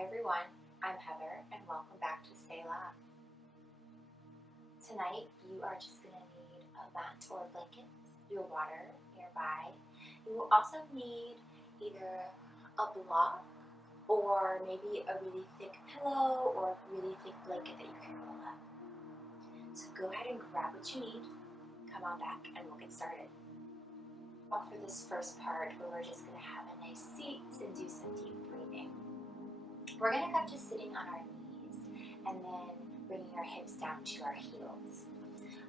Hi everyone, I'm Heather and welcome back to Selah. Tonight you are just going to need a mat or a blanket, your water nearby. You will also need either a block or maybe a really thick pillow or a really thick blanket that you can roll up. So go ahead and grab what you need, come on back and we'll get started. Well, for this first part where we're just going to have a nice seat and do some deep breathing. We're going to come to sitting on our knees and then bringing our hips down to our heels.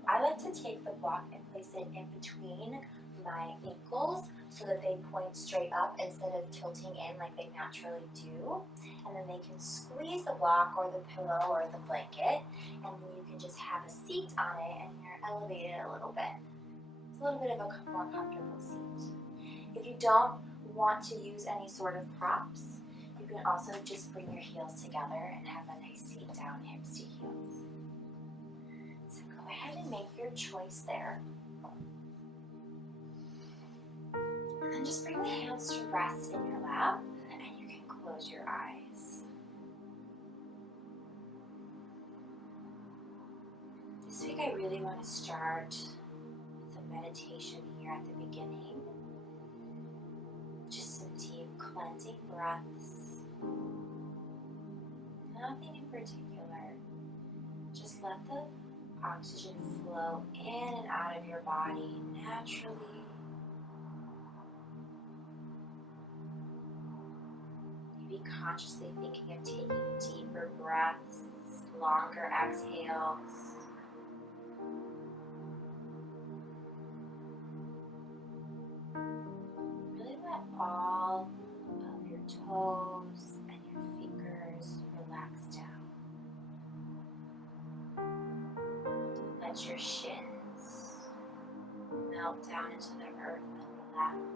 I like to take the block and place it in between my ankles so that they point straight up instead of tilting in like they naturally do. And then they can squeeze the block or the pillow or the blanket, and then you can just have a seat on it and you're elevated a little bit. It's a little bit of a more comfortable seat. If you don't want to use any sort of props, you can also just bring your heels together and have a nice seat down, hips to heels. So go ahead and make your choice there. And then just bring the hands to rest in your lap, and you can close your eyes. This week I really want to start with a meditation here at the beginning. Just some deep cleansing breaths. Nothing in particular. Just let the oxygen flow in and out of your body naturally. Maybe consciously thinking of taking deeper breaths, longer exhales. Really let all of your toes and your fingers relax down. Let your shins melt down into the earth and relax.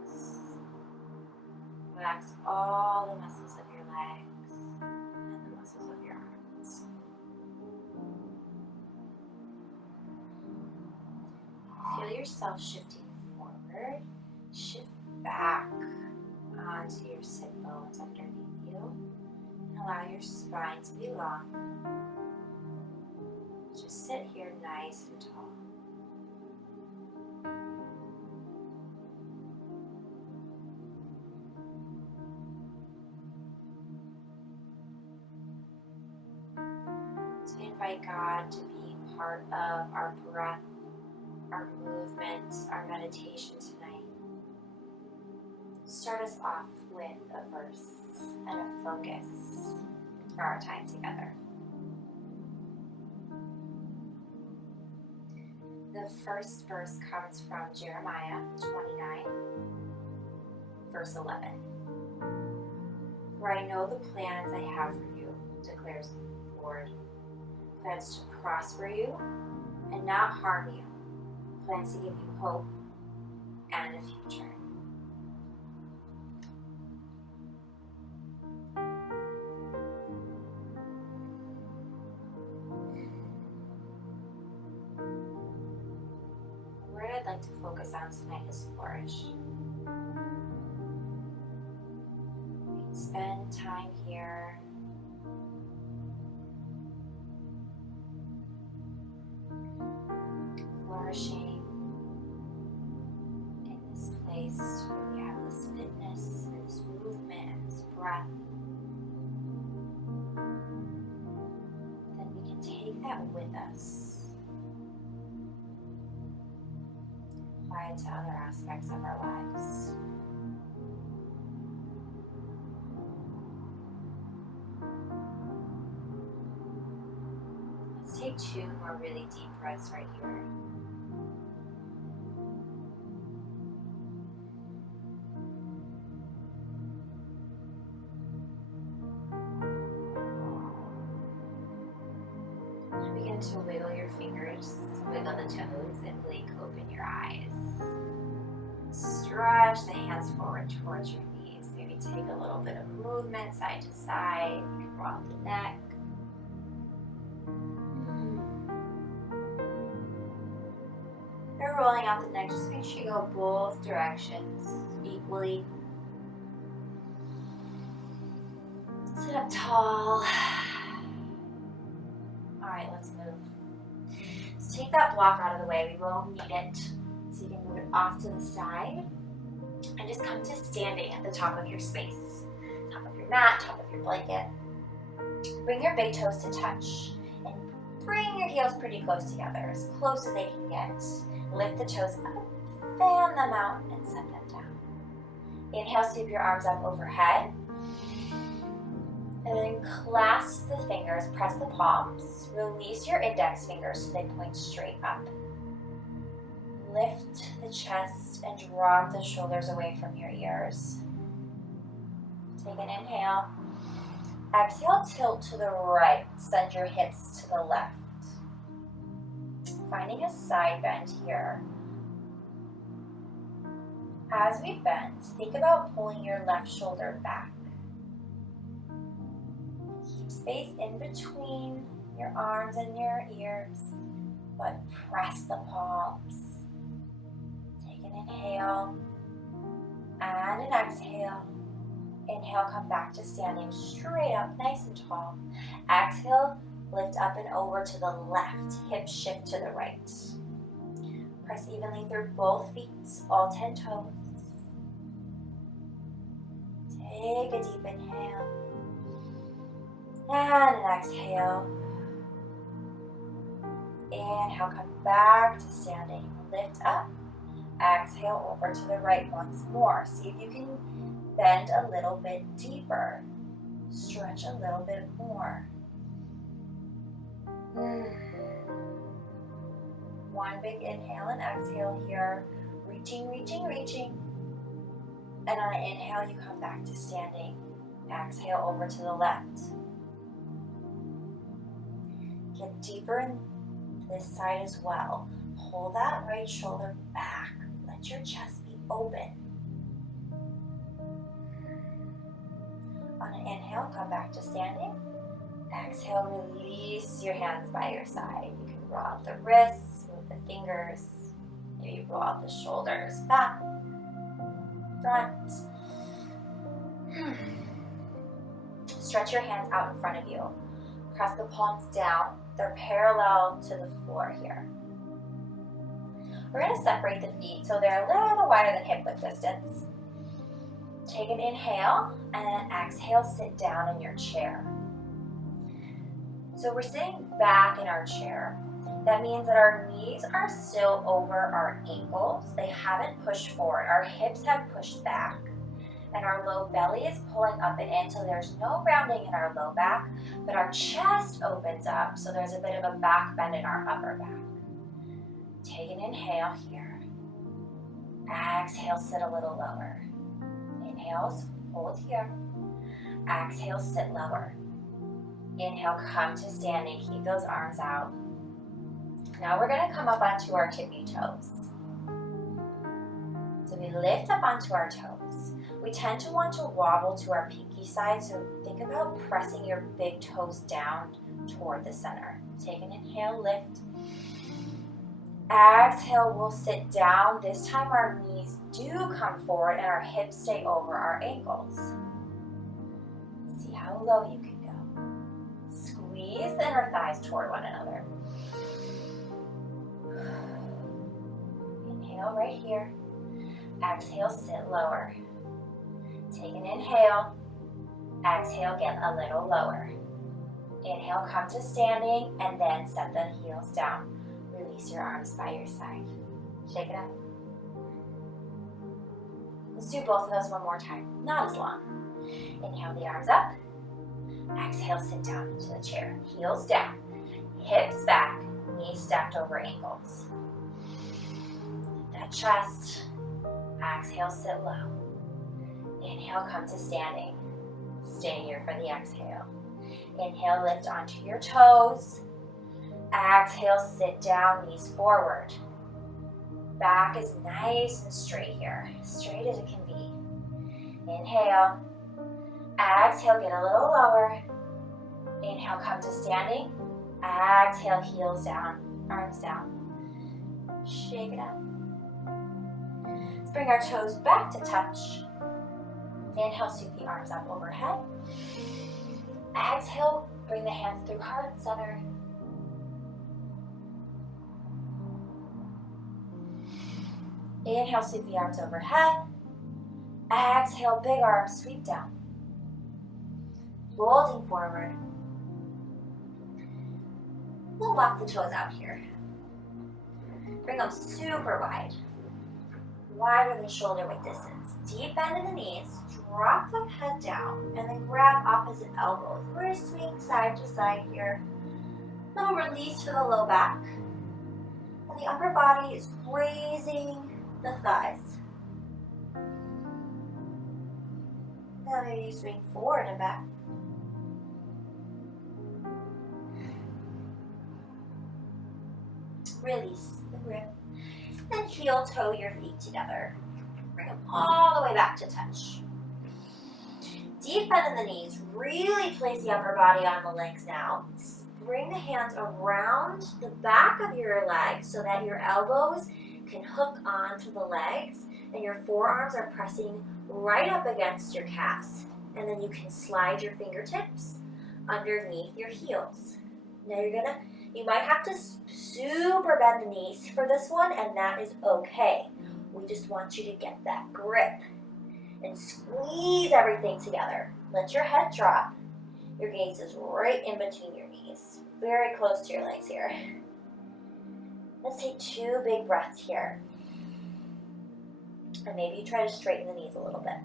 Relax all the muscles of your legs and the muscles of your arms. Feel yourself shifting forward, shift back onto your sit bones underneath you, and allow your spine to be long. Just sit here nice and tall. So invite God to be part of our breath, our movement, our meditation tonight. Start us off with a verse and a focus for our time together. The first verse comes from Jeremiah 29, verse 11. For I know the plans I have for you, declares the Lord. Plans to prosper you and not harm you. Plans to give you hope and a future. The word I'd like to focus on tonight is flourish. We can spend time here flourishing in this place where we have this fitness and this movement and this breath. Then we can take that with us, apply it to other aspects of our lives. Let's take 2 more really deep breaths right here. Begin to wiggle your fingers, wiggle the toes, and blink open your eyes. Stretch the hands forward towards your knees. Maybe take a little bit of movement side to side. You can roll out the neck. You're rolling out the neck. Just make sure you go both directions equally. Sit up tall. All right, let's move. So take that block out of the way. We won't need it. So you can move it off to the side and just come to standing at the top of your space. Top of your mat, top of your blanket. Bring your big toes to touch and bring your heels pretty close together, as close as they can get. Lift the toes up, fan them out, and set them down. Inhale, sweep your arms up overhead. And then clasp the fingers, press the palms. Release your index fingers so they point straight up. Lift the chest and drop the shoulders away from your ears. Take an inhale. Exhale, tilt to the right. Send your hips to the left. Finding a side bend here. As we bend, think about pulling your left shoulder back. Keep space in between your arms and your ears, but press the palms. Take an inhale and an exhale. Inhale, come back to standing straight up, nice and tall. Exhale, lift up and over to the left, hip shift to the right. Press evenly through both feet, all 10 toes. Take a deep inhale. And an exhale. Inhale, come back to standing. Lift up. Exhale over to the right once more. See if you can bend a little bit deeper. Stretch a little bit more. One big inhale and exhale here. Reaching, reaching, reaching. And on an inhale, you come back to standing. Exhale over to the left. Get deeper in this side as well. Pull that right shoulder back. Let your chest be open. On an inhale, come back to standing. Exhale, release your hands by your side. You can roll out the wrists, move the fingers. Maybe roll out the shoulders, back, front. Stretch your hands out in front of you. Press the palms down. They're parallel to the floor here. We're going to separate the feet so they're a little wider than hip width distance. Take an inhale and then exhale, sit down in your chair. So we're sitting back in our chair. That means that our knees are still over our ankles. They haven't pushed forward. Our hips have pushed back. And our low belly is pulling up and in, so there's no rounding in our low back, but our chest opens up, so there's a bit of a back bend in our upper back. Take an inhale here. Exhale, sit a little lower. Inhales, hold here. Exhale, sit lower. Inhale, come to standing. Keep those arms out. Now we're going to come up onto our tippy toes. So we lift up onto our toes. We tend to want to wobble to our pinky side, so think about pressing your big toes down toward the center. Take an inhale, lift. Exhale, we'll sit down. This time our knees do come forward and our hips stay over our ankles. See how low you can go. Squeeze the inner thighs toward one another. Inhale right here. Exhale, sit lower. Take an inhale. Exhale, get a little lower. Inhale, come to standing, and then set the heels down. Release your arms by your side. Shake it up. Let's do both of those one more time. Not as long. Inhale the arms up. Exhale, sit down into the chair. Heels down. Hips back. Knees stacked over ankles. Lift that chest. Exhale, sit low. Inhale, come to standing. Stay here for the exhale. Inhale, lift onto your toes. Exhale, sit down, knees forward. Back is nice and straight here, straight as it can be. Inhale. Exhale, get a little lower. Inhale, come to standing. Exhale, heels down, arms down. Shake it up. Let's bring our toes back to touch. Inhale, sweep the arms up overhead. Exhale, bring the hands through heart center. Inhale, sweep the arms overhead. Exhale, big arms sweep down. Folding forward. We'll walk the toes out here. Bring them super wide. Wider than shoulder width distance. Deep bend in the knees. Drop the head down and then grab opposite elbows. We're going to swing side to side here. Little release for the low back. And the upper body is raising the thighs. Now maybe you swing forward and back. Release the grip. And heel toe your feet together. Bring them all the way back to touch. Deep bend in the knees. Really place the upper body on the legs now. Bring the hands around the back of your legs so that your elbows can hook onto the legs and your forearms are pressing right up against your calves. And then you can slide your fingertips underneath your heels. Now you might have to super bend the knees for this one, and that is okay. We just want you to get that grip and squeeze everything together. Let your head drop. Your gaze is right in between your knees. Very close to your legs here. Let's take 2 big breaths here. And maybe you try to straighten the knees a little bit.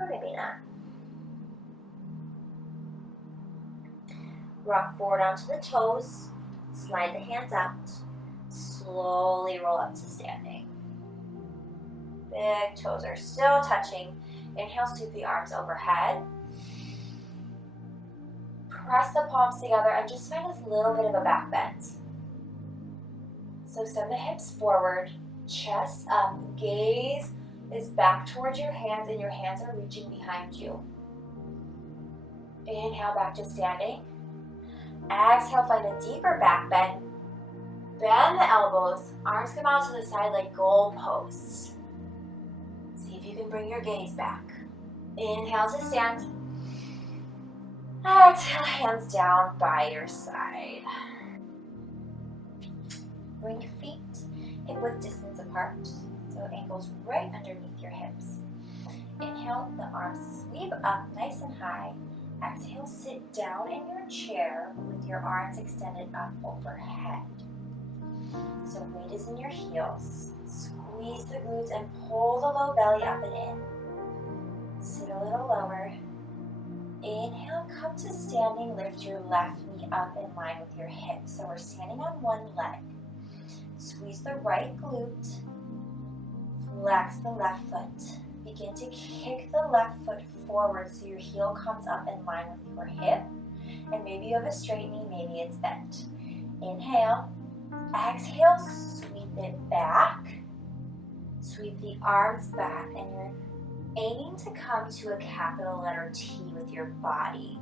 Or maybe not. Rock forward onto the toes. Slide the hands out. Slowly roll up to standing. Big toes are still touching. Inhale, sweep the arms overhead. Press the palms together and just find a little bit of a back bend. So send the hips forward, chest up, gaze is back towards your hands and your hands are reaching behind you. Inhale, back to standing. Exhale, find a deeper back bend. Bend the elbows, arms come out to the side like goalposts. See if you can bring your gaze back. Inhale to stand. Exhale, hands down by your side. Bring your feet hip-width distance apart, so ankles right underneath your hips. Inhale, the arms sweep up nice and high. Exhale, sit down in your chair with your arms extended up overhead. So weight is in your heels. Squeeze the glutes and pull the low belly up and in. Sit a little lower. Inhale, come to standing. Lift your left knee up in line with your hip. So we're standing on one leg. Squeeze the right glute. Flex the left foot. Begin to kick the left foot forward so your heel comes up in line with your hip. And maybe you have a straight knee, maybe it's bent. Inhale. Exhale, sweep it back. Sweep the arms back, and you're aiming to come to a capital letter T with your body.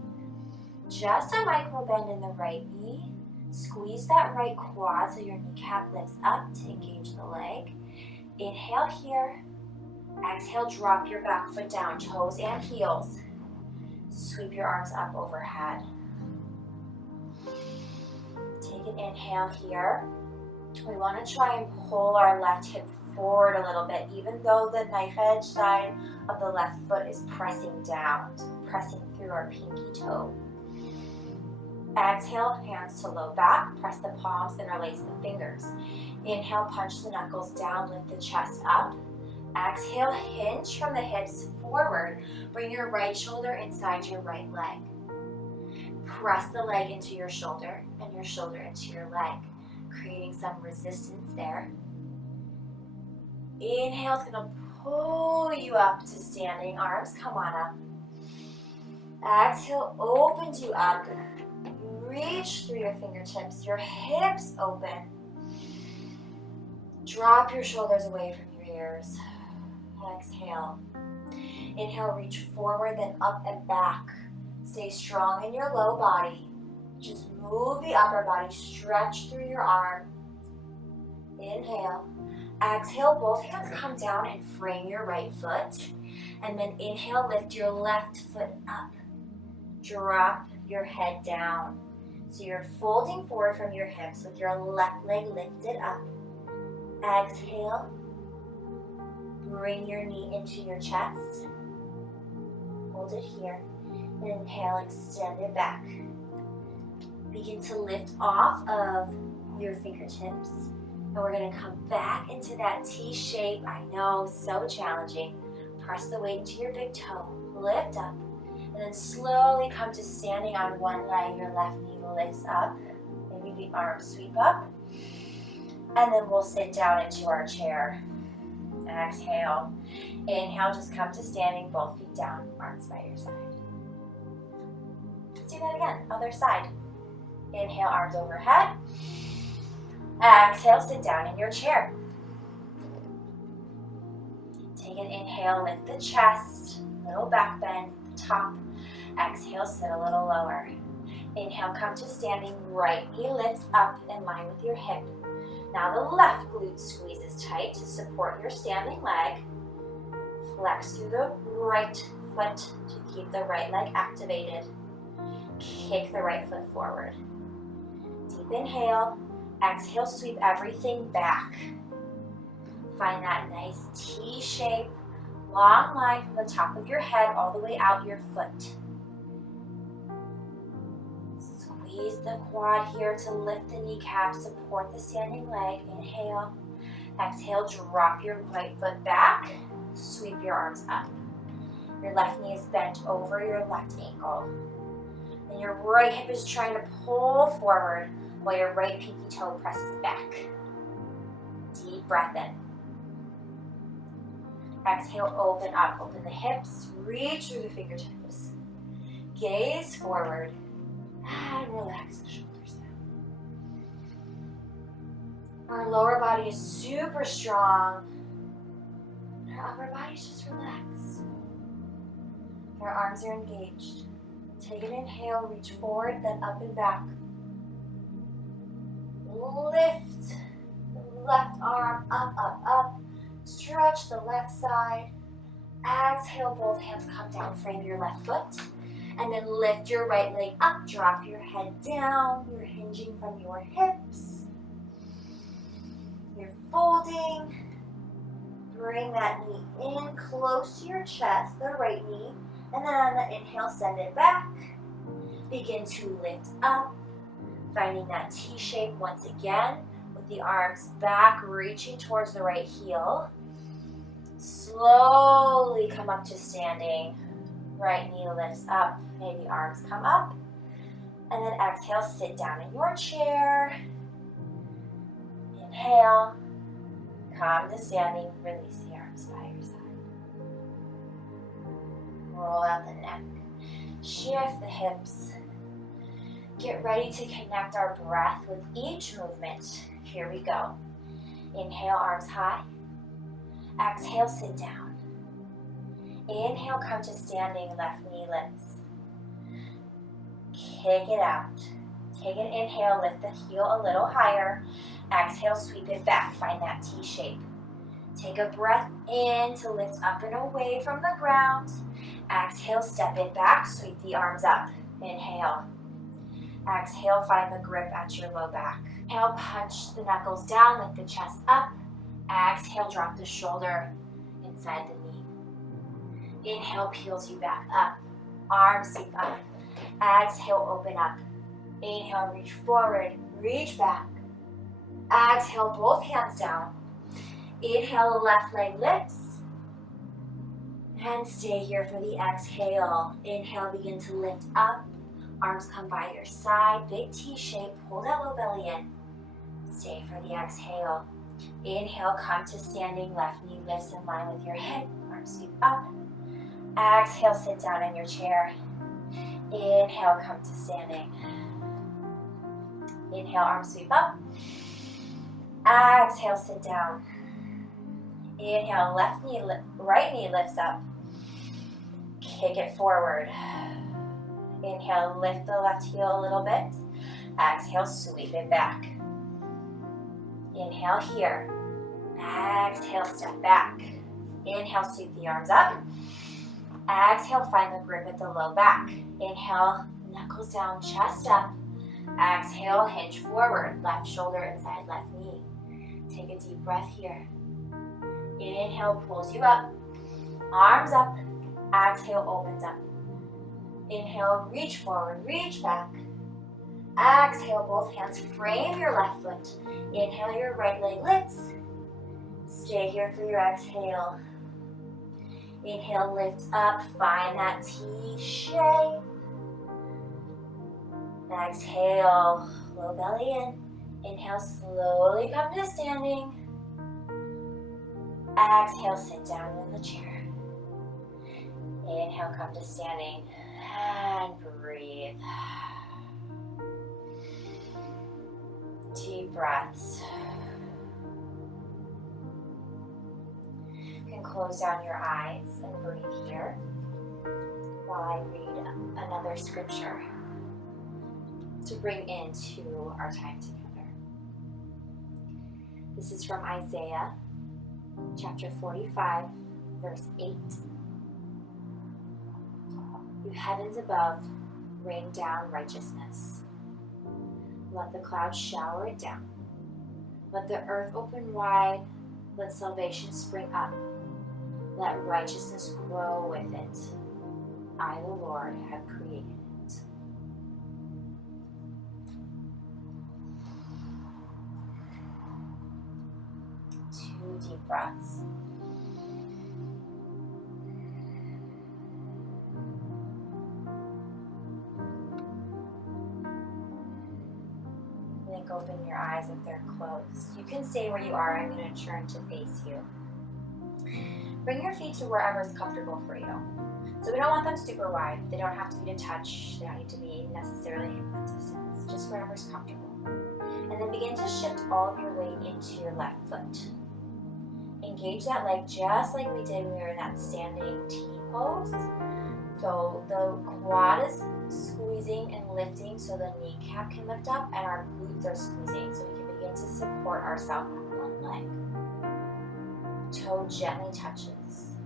Just a micro bend in the right knee. Squeeze that right quad so your kneecap lifts up to engage the leg. Inhale here. Exhale, drop your back foot down, toes and heels. Sweep your arms up overhead. Take an inhale here. We want to try and pull our left hip forward a little bit, even though the knife edge side of the left foot is pressing down, pressing through our pinky toe. Exhale, hands to low back, press the palms, interlace the fingers. Inhale, punch the knuckles down, lift the chest up. Exhale, hinge from the hips forward. Bring your right shoulder inside your right leg. Press the leg into your shoulder and your shoulder into your leg, creating some resistance there. Inhale is going to pull you up to standing. Arms come on up. Exhale, opens you up. Reach through your fingertips, your hips open. Drop your shoulders away from your ears. Exhale. Inhale, reach forward, then up and back. Stay strong in your low body. Just move the upper body, stretch through your arm. Inhale. Exhale, both hands come down and frame your right foot. And then inhale, lift your left foot up. drop your head down. So you're folding forward from your hips with your left leg lifted up. Exhale. Bring your knee into your chest. Hold it here. Inhale, extend it back. Begin to lift off of your fingertips. And we're going to come back into that T shape. I know, so challenging. Press the weight into your big toe. Lift up. And then slowly come to standing on one leg. Your left knee lifts up. Maybe the arms sweep up. And then we'll sit down into our chair. Exhale. Inhale, just come to standing, both feet down, arms by your side. Let's do that again, other side. Inhale, arms overhead. Exhale, sit down in your chair. Take an inhale, lift the chest, little back bend at the top. Exhale, sit a little lower. Inhale, come to standing, right knee lifts up in line with your hip. Now the left glute squeezes tight to support your standing leg. Flex through the right foot to keep the right leg activated. Kick the right foot forward. Deep inhale. Exhale, sweep everything back. Find that nice T shape, long line from the top of your head all the way out your foot. Squeeze the quad here to lift the kneecap, support the standing leg. Inhale. Exhale, drop your right foot back. Sweep your arms up. Your left knee is bent over your left ankle. And your right hip is trying to pull forward while your right pinky toe presses back. Deep breath in. Exhale, open up. Open the hips. Reach through the fingertips. Gaze forward. And relax the shoulders down. Our lower body is super strong. Our upper body is just relaxed. Our arms are engaged. Take an inhale, reach forward, then up and back. Lift the left arm up, up, up. Stretch the left side. Exhale, both hands come down, frame your left foot. And then lift your right leg up, drop your head down. You're hinging from your hips. You're folding. Bring that knee in close to your chest, the right knee. And then on the inhale, send it back. Begin to lift up. Finding that T shape once again with the arms back, reaching towards the right heel. Slowly come up to standing. Right knee lifts up, maybe arms come up. And then exhale, sit down in your chair. Inhale, come to standing, release the arms by your side. Roll out the neck, shift the hips. Get ready to connect our breath with each movement. Here we go. Inhale, arms high. Exhale, sit down. Inhale, come to standing, left knee lifts. Kick it out. Take an inhale, lift the heel a little higher. Exhale, sweep it back, find that T shape. Take a breath in to lift up and away from the ground. Exhale, step it back, sweep the arms up. Inhale. Exhale, find the grip at your low back. Inhale, punch the knuckles down, lift the chest up. Exhale, drop the shoulder inside the knee. Inhale, peels you back up. Arms sweep up. Exhale, open up. Inhale, reach forward, reach back. Exhale, both hands down. Inhale, left leg lifts. And stay here for the exhale. Inhale, begin to lift up. Arms come by your side, big T shape, pull that low belly in. Stay for the exhale. Inhale, come to standing, left knee lifts in line with your hip, arms sweep up. Exhale, sit down in your chair. Inhale, come to standing. Inhale, arms sweep up. Exhale, sit down. Inhale, right knee lifts up. Kick it forward. Inhale, lift the left heel a little bit. Exhale, sweep it back. Inhale here. Exhale, step back. Inhale, sweep the arms up. Exhale, find the grip at the low back. Inhale, knuckles down, chest up. Exhale, hinge forward, left shoulder inside left knee. Take a deep breath here. Inhale, pulls you up. Arms up. Exhale, opens up. Inhale, reach forward, reach back. Exhale, both hands frame your left foot. Inhale, your right leg lifts. Stay here for your exhale. Inhale, lift up, find that T shape. Exhale, low belly in. Inhale, slowly come to standing. Exhale, sit down in the chair. Inhale, come to standing. And breathe. Deep breaths. You can close down your eyes and breathe here while I read another scripture to bring into our time together. This is from Isaiah chapter 45, verse 8. You heavens above, rain down righteousness. Let the clouds shower it down. Let the earth open wide. Let salvation spring up. Let righteousness grow with it. I, the Lord, have created it. Two deep breaths. Blink open your eyes if they're closed. You can stay where you are. I'm going to turn to face you. Bring your feet to wherever is comfortable for you. So we don't want them super wide. They don't have to be to touch. They don't need to be necessarily hip distance. Just wherever's comfortable. And then begin to shift all of your weight into your left foot. Engage that leg just like we did when we were in that standing T pose. So the quad is squeezing and lifting so the kneecap can lift up and our glutes are squeezing so we can begin to support ourselves on one leg. Toe gently touches.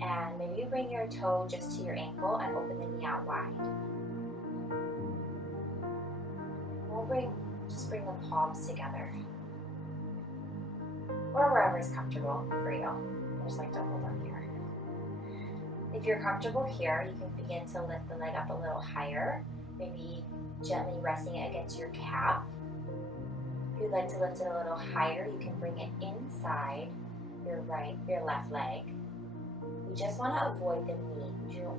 And maybe bring your toe just to your ankle and open the knee out wide. Just bring the palms together. Or wherever is comfortable for you. I just like to hold them here. If you're comfortable here, you can begin to lift the leg up a little higher. Maybe gently resting it against your calf. If you'd like to lift it a little higher, you can bring it inside your left leg. We just want to avoid the knee.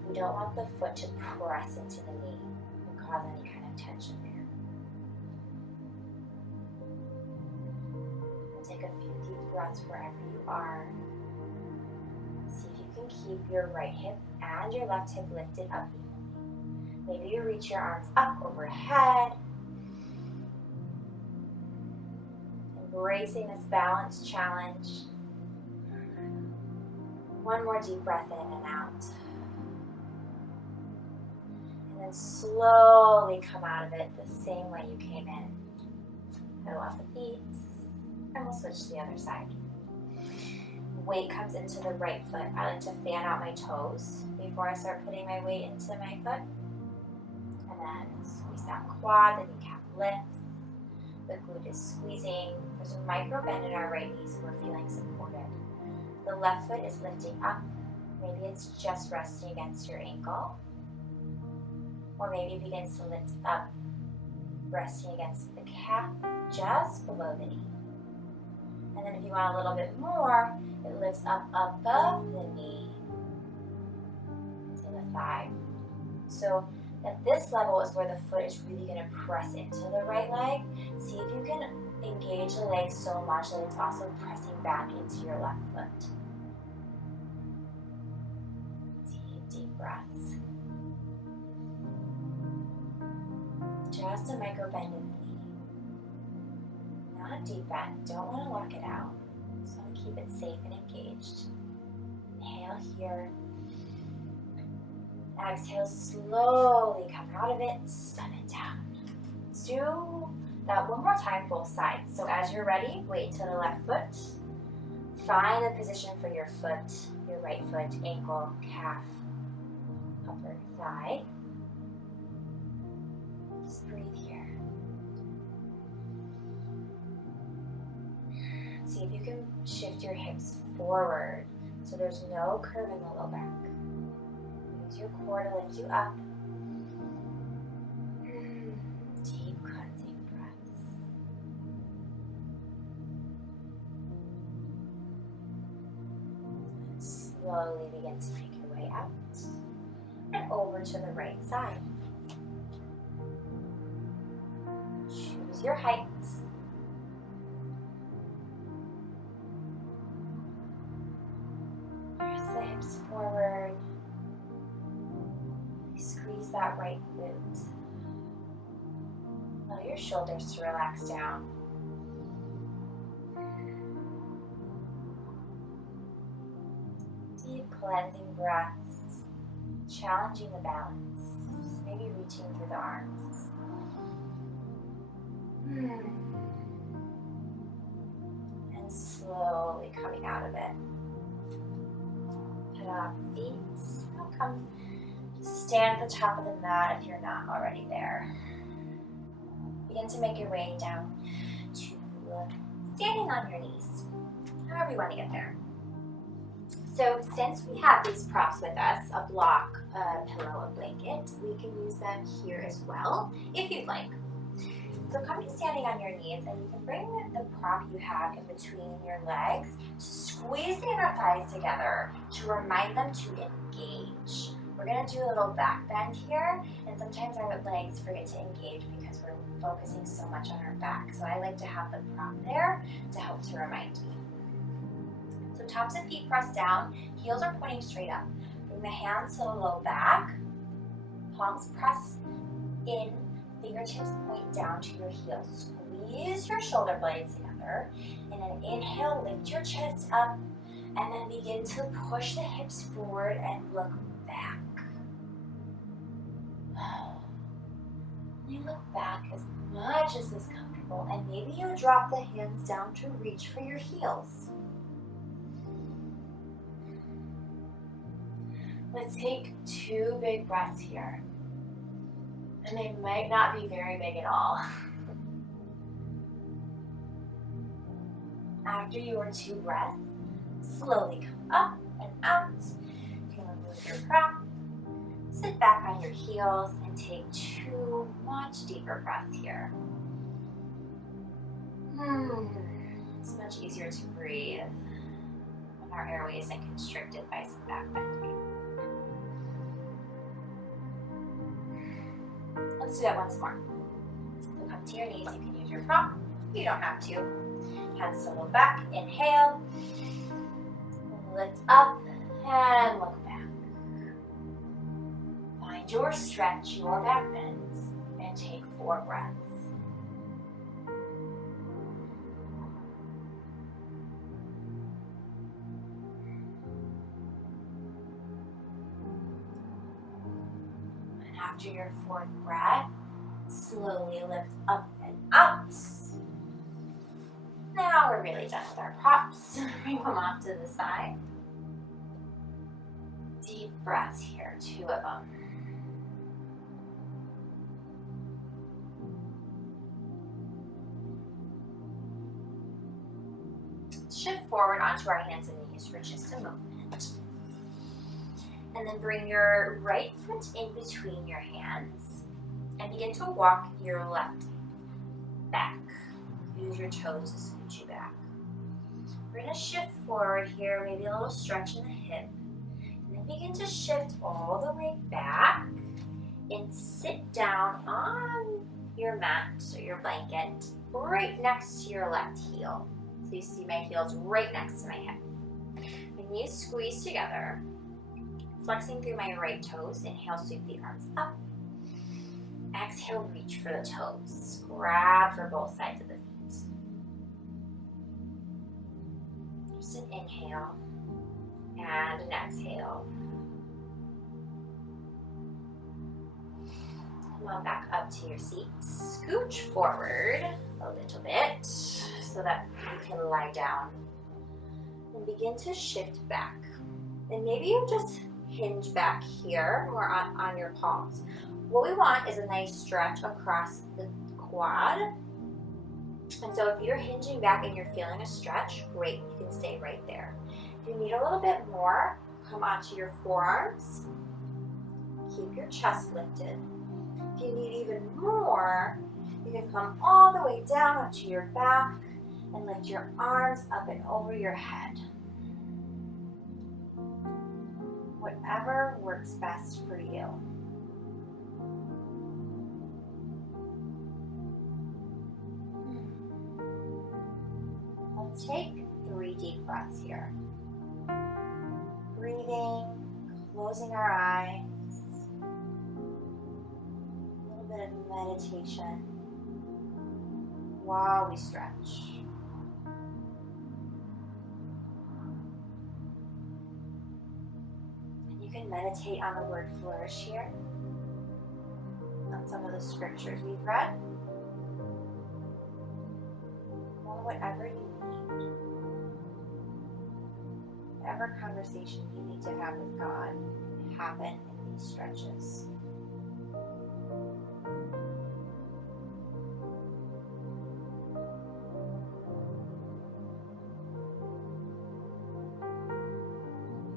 We don't want the foot to press into the knee and cause any kind of tension there. Take a few deep breaths wherever you are. See if you can keep your right hip and your left hip lifted up evenly. Maybe you reach your arms up overhead. Embracing this balance challenge. One more deep breath in and out. And then slowly come out of it the same way you came in. Pedal off the feet. And we'll switch to the other side. Weight comes into the right foot. I like to fan out my toes before I start putting my weight into my foot. And then squeeze that quad, the kneecap lifts. The glute is squeezing. There's a micro bend in our right knee, so we're feeling supported. The left foot is lifting up. Maybe it's just resting against your ankle. Or maybe it begins to lift up, resting against the calf just below the knee. And then if you want a little bit more, it lifts up above the knee to the thigh. So at this level is where the foot is really going to press into the right leg. See if you can engage the leg so much that it's also pressing back into your left foot. Deep breaths. Just a micro bend in the knee. Not a deep bend. Don't want to lock it out. Just want to keep it safe and engaged. Inhale here. Exhale, slowly come out of it, step it down. Let's do that one more time, both sides. So as you're ready, weight to the left foot. Find a position for your foot, your right foot, ankle, calf. upper thigh. Just breathe here. See if you can shift your hips forward so there's no curve in the low back. Use your core to lift you up. Deep cleansing breaths. And slowly begin to make your way out and over to the right side. Choose your height. Press the hips forward. Squeeze that right glute. Allow your shoulders to relax down. Deep cleansing breaths, challenging the balance, maybe reaching through the arms. And slowly coming out of it. Put up feet. Come. Stand at the top of the mat if you're not already there. Begin to make your way down to standing on your knees, however you want to get there. So since we have these props with us, a block, a pillow, a blanket, we can use them here as well, if you'd like. So come to standing on your knees, and you can bring the prop you have in between your legs, squeeze the inner thighs together to remind them to engage. We're going to do a little back bend here, and sometimes our legs forget to engage because we're focusing so much on our back. So I like to have the prop there to help to remind me. So tops of feet pressed down, heels are pointing straight up. Bring the hands to the low back, palms press in, fingertips point down to your heels. Squeeze your shoulder blades together, and then inhale, lift your chest up, and then begin to push the hips forward and look back. You look back as much as is comfortable, and maybe you drop the hands down to reach for your heels. Let's take 2 big breaths here. And they might not be very big at all. After your 2 breaths, slowly come up and out. You can remove your prop. Sit back on your heels and take 2 much deeper breaths here. It's much easier to breathe when our airway isn't constricted by some back bending. Let's do that once more. So come to your knees. You can use your prop. You don't have to. Hands to the back. Inhale. Lift up and look back. Find your stretch, your back bends, and take 4 breaths. And after your 4th breath, slowly lift up and out. Now we're really done with our props. Bring them off to the side. Deep breaths here, 2 of them. Shift forward onto our hands and knees for just a moment. And then bring your right foot in between your hands and begin to walk your left back. Use your toes to scoot you back. We're going to shift forward here, maybe a little stretch in the hip. And then begin to shift all the way back and sit down on your mat or your blanket right next to your left heel. So you see my heels right next to my hip. My knees squeeze together. Flexing through my right toes. Inhale, sweep the arms up. Exhale, reach for the toes. Grab for both sides of the feet. Just an inhale and an exhale. Come on back up to your seat. Scooch forward a little bit so that you can lie down. And begin to shift back. And maybe you just hinge back here. We're on your palms. What we want is a nice stretch across the quad. And so if you're hinging back and you're feeling a stretch, great, you can stay right there. If you need a little bit more, come onto your forearms. Keep your chest lifted. If you need even more, you can come all the way down onto your back and lift your arms up and over your head. Whatever works best for you. Let's take 3 deep breaths here. Breathing, closing our eyes. A little bit of meditation while we stretch. And you can meditate on the word flourish here, on some of the scriptures we've read, or whatever you need. Whatever conversation you need to have with God happen in these stretches.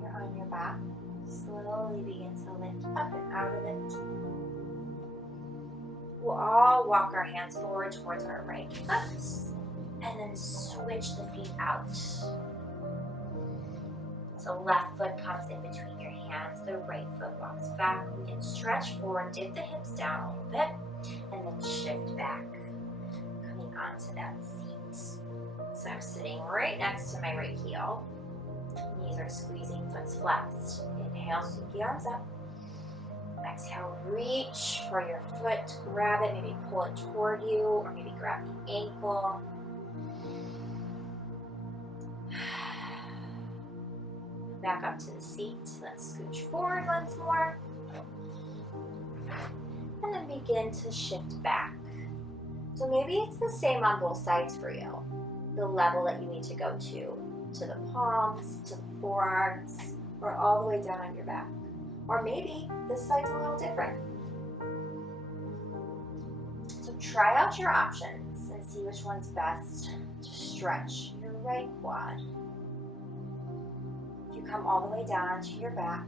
You're on your back. Slowly begin to lift up and out of it. We'll all walk our hands forward towards our right foot and then switch the feet out. So left foot comes in between your hands, the right foot walks back. We can stretch forward, dip the hips down a little bit, and then shift back, coming onto that seat. So I'm sitting right next to my right heel. Knees are squeezing, foot's flexed. Inhale, sweep the arms up. Exhale, reach for your foot, grab it, maybe pull it toward you, or maybe grab the ankle. Back up to the seat. Let's scooch forward once more. And then begin to shift back. So maybe it's the same on both sides for you. The level that you need to go to the palms, to the forearms, or all the way down on your back. Or maybe this side's a little different. So try out your options and see which one's best to stretch your right quad. Come all the way down to your back.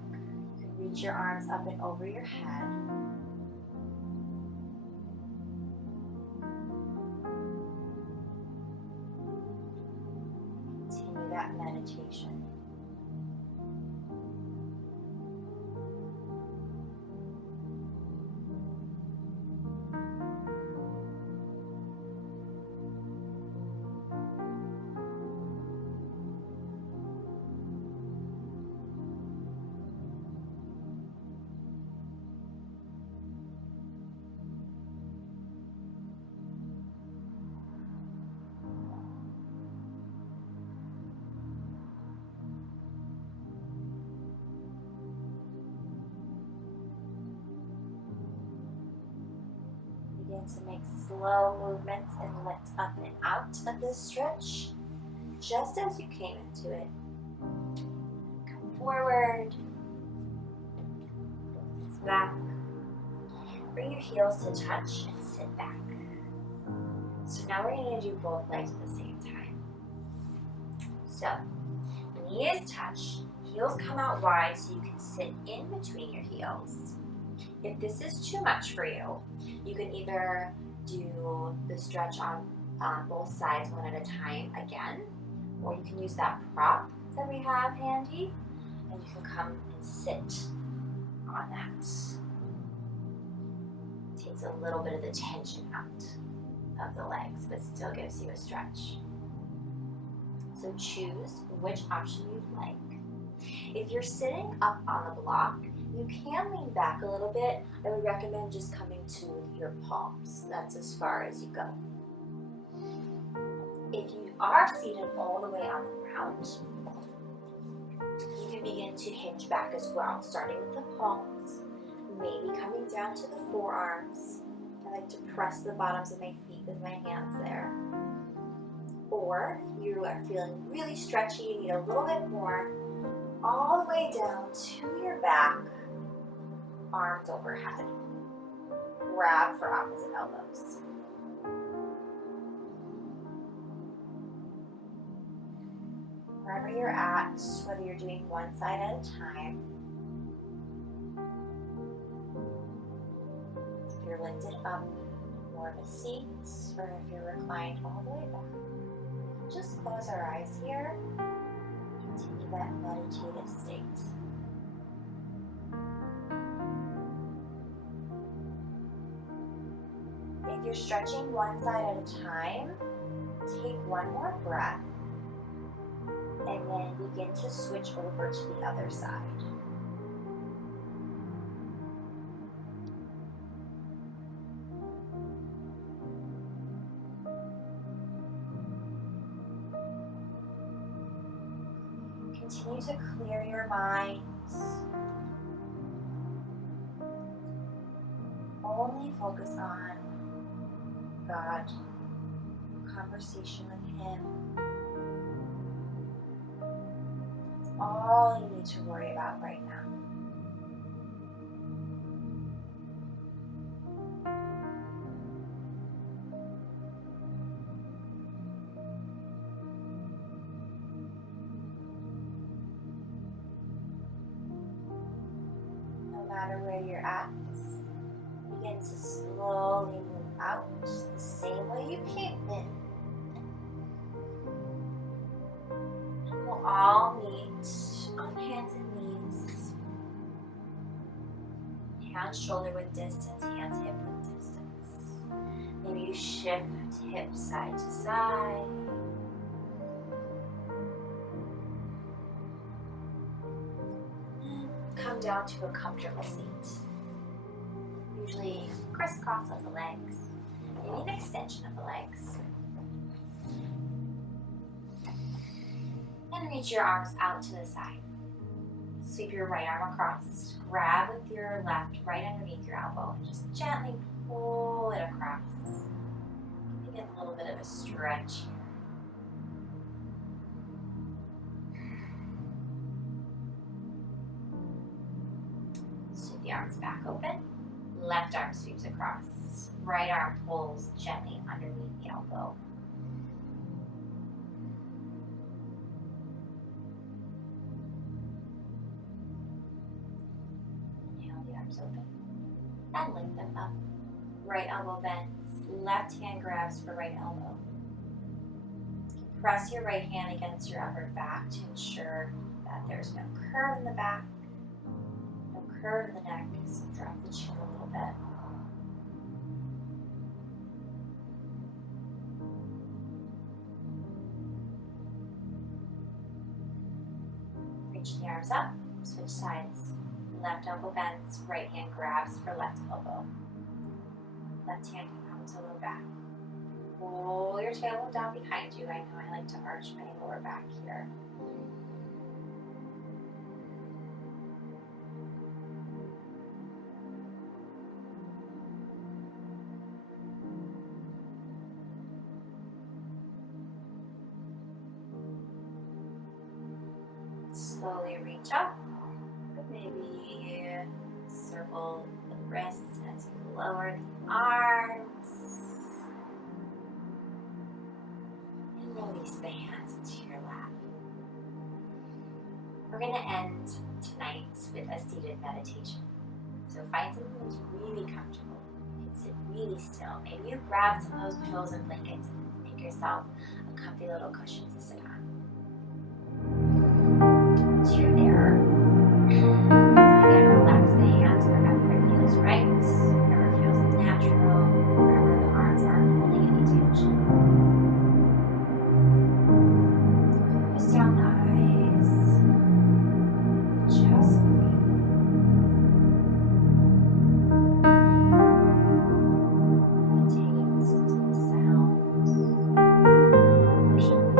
You can reach your arms up and over your head. Continue that meditation. Begin to make slow movements and lift up and out of this stretch, just as you came into it. Come forward, back. Bring your heels to touch and sit back. So now we're going to do both legs at the same time. So, knees touch, heels come out wide so you can sit in between your heels. If this is too much for you, you can either do the stretch on both sides one at a time again, or you can use that prop that we have handy, and you can come and sit on that. Takes a little bit of the tension out of the legs, but still gives you a stretch. So choose which option you'd like. If you're sitting up on the block, you can lean back a little bit. I would recommend just coming to your palms. That's as far as you go. If you are seated all the way on the ground, you can begin to hinge back as well, starting with the palms, maybe coming down to the forearms. I like to press the bottoms of my feet with my hands there. Or if you are feeling really stretchy, you need a little bit more, all the way down to your back, arms overhead. Grab for opposite elbows. Wherever you're at, whether you're doing one side at a time, if you're lifted up, more of a seat, or if you're reclined all the way back, just close our eyes here. Continue that meditative state. If you're stretching one side at a time, take one more breath and then begin to switch over to the other side. Continue to clear your mind. Only focus on God, conversation with Him. It's all you need to worry about right now. No matter where you're at, begin to slowly move out the same way you came in. We'll all meet on hands and knees. Hands shoulder width distance, hands hip width distance. Maybe you shift hips side to side. And come down to a comfortable seat. Usually crisscross of the legs, maybe an extension of the legs. And reach your arms out to the side. Sweep your right arm across. Grab with your left right underneath your elbow and just gently pull it across. Get a little bit of a stretch here. Sweep the arms back open. Left arm sweeps across. Right arm pulls gently underneath the elbow. Inhale the arms open. And lift them up. Right elbow bends. Left hand grabs for right elbow. Press your right hand against your upper back to ensure that there's no curve in the back, no curve in the neck, so drop the chin a little bit. Reach the arms up, switch sides. Left elbow bends, right hand grabs for left elbow. Left hand can come to lower back. Pull your tailbone down behind you. I know I like to arch my lower back here. Slowly reach up. Maybe circle the wrists as you lower the arms. And release the hands into your lap. We're going to end tonight with a seated meditation. So find something that's really comfortable. You can sit really still. Maybe you grab some of those pillows and blankets and make yourself a comfy little cushion to sit on. Once you're there, again, relax the hands wherever it feels right, wherever it feels natural, wherever the arms aren't holding any tension. Close down the eyes. Just breathe. Meditate to the sounds, emotions.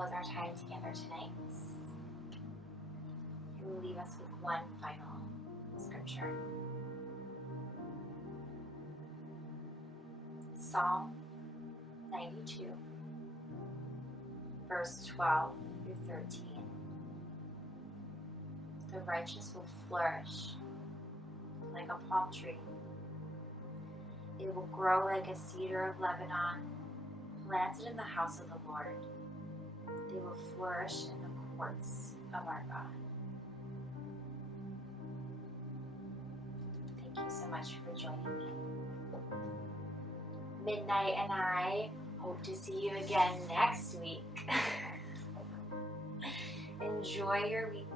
close our time together tonight. He will leave us with one final scripture. Psalm 92, verse 12 through 13. The righteous will flourish like a palm tree. It will grow like a cedar of Lebanon, planted in the house of the Lord. They will flourish in the courts of our God. Thank you so much for joining me. Midnight and I hope to see you again next week. Enjoy your week.